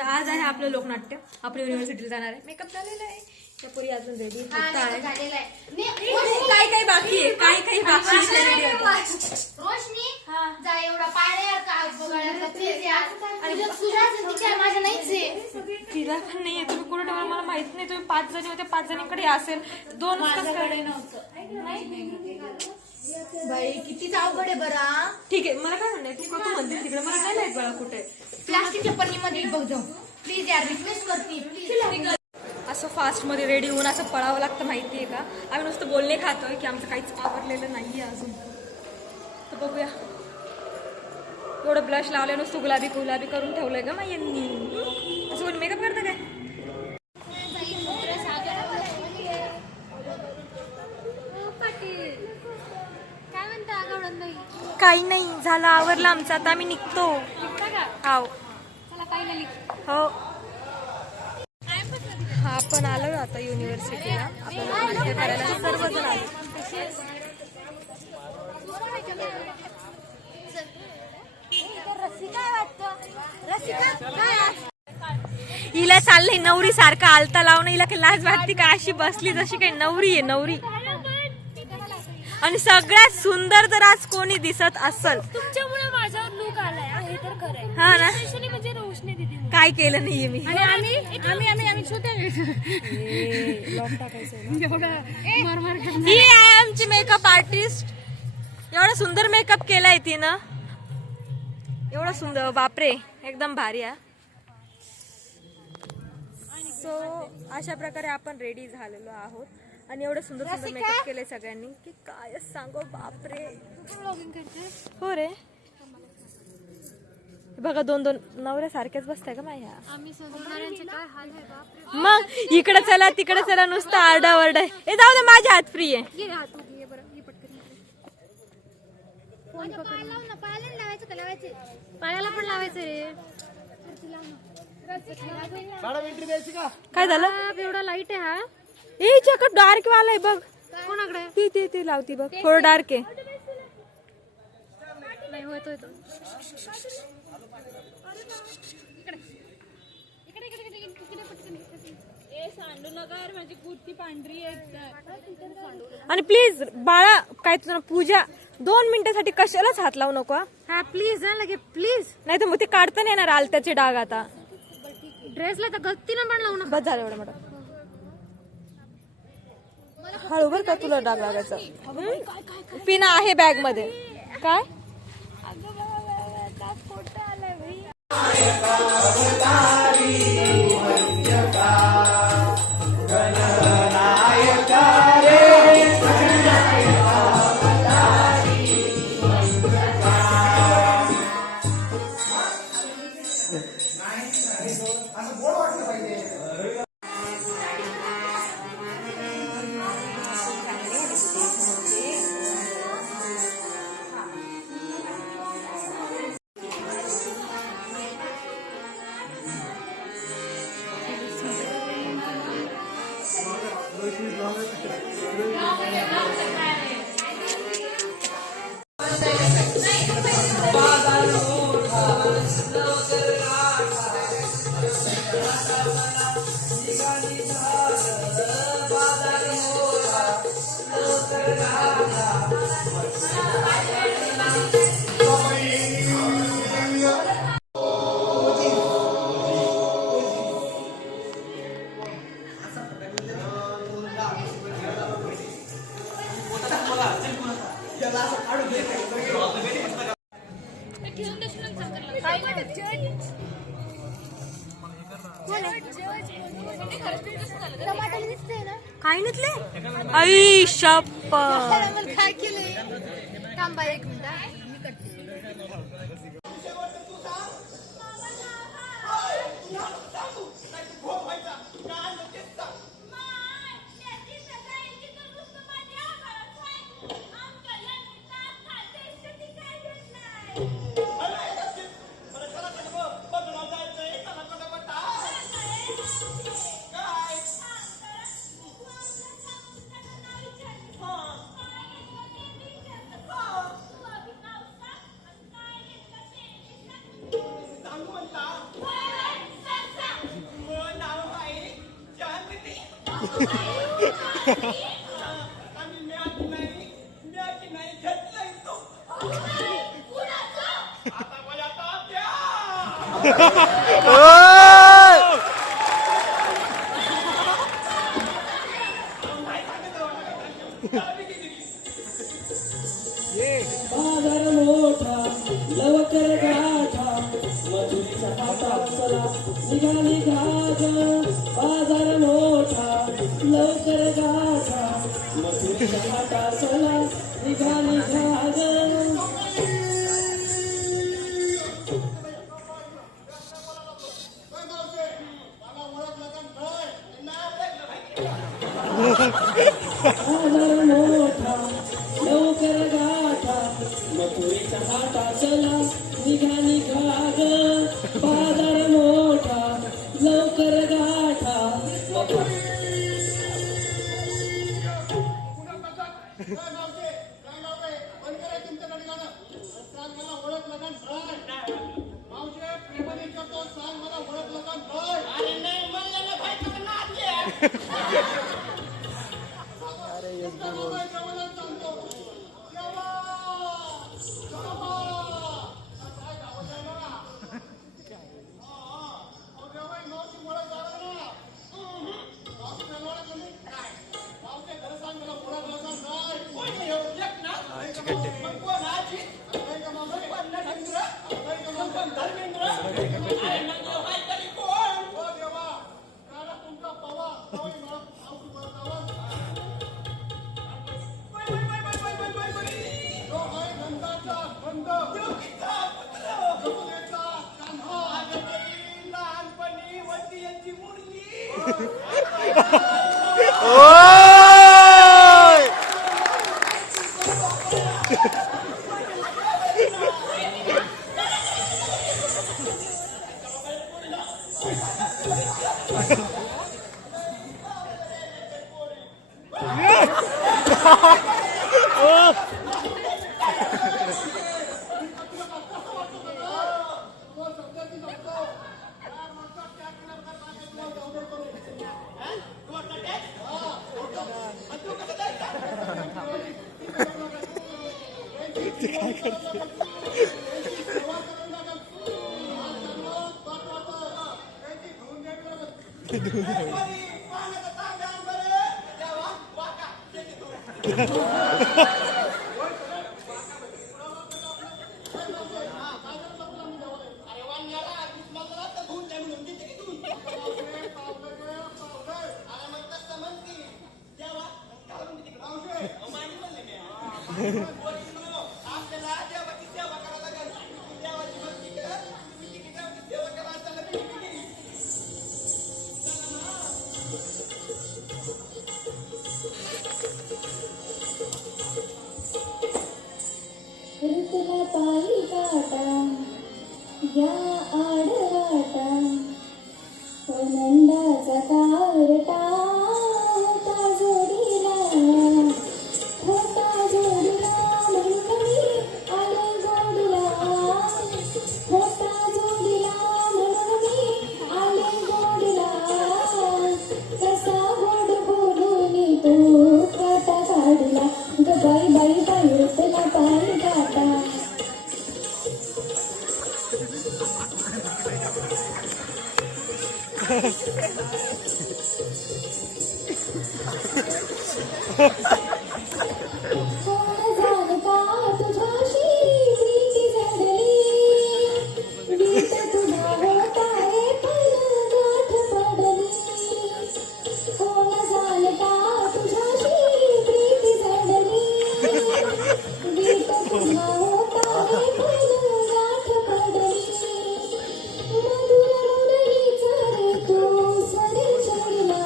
तर आज आहे आपलं लोकनाट्य. आपल्या युनिव्हर्सिटीला जाणार आहे. मेकअप झालेला आहे. त्या पोरी अजून रेडी काय काय बाकी आहे, काय काही बाकी आहे. रोशनी जा एवढा पाळ्या का बघायला प्लीज यार. आणि तुझ्या माझ्या नाहीच तिला पण नाहीये. तुम्ही कुठे ठेवलं मला माहित नाही. तुम्ही 5 जणी होते, 5 जणीकडे असेल. 2 माझ्याकडे नव्हतं. बाई किती अवघड आहे बरा. ठीक आहे, मला काय म्हणणं तू म्हणते तिकडे मला काय माहित बघा कुठे. प्लास्टिकच्या पन्नीमध्ये बघ जाऊ प्लीज यार, रिक्वेस्ट करते प्लीज. असं फास्ट मध्ये रेडी होऊन असं पळावं लागतं माहितीये का. आम्ही नुसतं बोलणे खातोय की आमचं काहीच आवडलेलं नाहीये अजून. तर बघूया. एवढं ब्लश लावलं, नुसतं गुलाबी गुलाबी करून ठेवलंय का मग यांनी. असं कोणी मेकअप करतं काय. काही नाही झालं, आवरलं आमचं. आता आम्ही निघतो. हो आपण आलो आता युनिव्हर्सिटीला. आपल्याला नाट्य करायला सर्वजण आले. हिला चाललंय नवरी सारखं आलता लावणं. हिला काही लाज वाटते का. अशी बसली जशी काही नवरी आहे नवरी. आणि सगळ्यात सुंदर जर आज कोणी दिसत असल तुमच्यामुळे माझ्यावर लुक आलाय. हे तर खरंय. हा ना, म्हणजे रोशनी दिदी काय केलं नाहीये मी. आम्ही छोट्या ही आहे आमची मेकअप आर्टिस्ट. एवढा सुंदर मेकअप केलाय तिनं. एवढा सुंदर, बापरे एकदम भारी आहे. सो अशा प्रकारे आपण रेडी झालेलो आहोत. आणि एवढं सुंदर सुंदर मेकअप केलंय सगळ्यांनी की काय सांगू. बापरे. हो रे. बघा 2-2 नवऱ्या सारख्याच बसताय का माझ्या. मग इकडे चला तिकडे चला नुसतं आरडाओरड आहे. हे जाऊ दे, माझ्या हात फ्री आहे. पायाला पण लावायचं रे. काय झालं. एवढा लाईट आहे हा. हे चकट डार्क वाला आहे बघ. कोणाकडे ती लावती बघ. थोडं डार्क आहे. नाही होतोय तो. माझी कुर्ती पांढरी आहे. आणि प्लीज बाळा, काय तुला पूजा 2 मिनिटासाठी कशालाच हात लावू नको. हा प्लीज लगे प्लीज. नाही तर मग ते काढता नाही येणार आलत्याचे डाग. आता ड्रेसला तर गत्तीनं पण लावू नका. बस झालं एवढं मोठं. हळू बर का, तुला डाग लागायचा. पिना आहे बॅग मध्ये. काय काही नसले. आई शप्पथ. काय केलंय. थांबा 1 मिनिट. बाजार मोठा लवकर गाठा मजुरीच्या हातात चला निघाली घाग बाजार मोठा लवकर गाठा मजुरीच्या हातात चला निघाली घाग बाजार मोठा लवकर गाठा मथुरेच्या हाता चला निघाली घाग बाजार मोठा लवकर गाठा ऋतुला पायी काटा या आडवाटा नंदाचा कारटा होता जोडीला म्हणून मी आले गोडीला होता जोडीला म्हणून मी आले गोडीला कसा गोड बोलून तू काटा काढला ग बाई बाई बाई ऋतुला पायी काटा कोण झालं का तुझ्याशी प्रीती जडली वीट तुझा होता रे पण गाठ पडली कोण झालं का तुझ्याशी प्रीती जडली वीट तुझा होता रे पण गाठ पडली मधुर मुरलीचा रे तू स्वदेश सोडला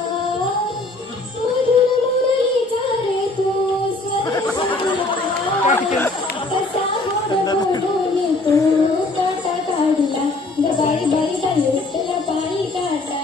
मधुर मुरलीचा रे तू स्वदेश सोडला कसा गोड बोलून तू काटा काढला ग बाई बाई बाई ऋतुला पायी काटा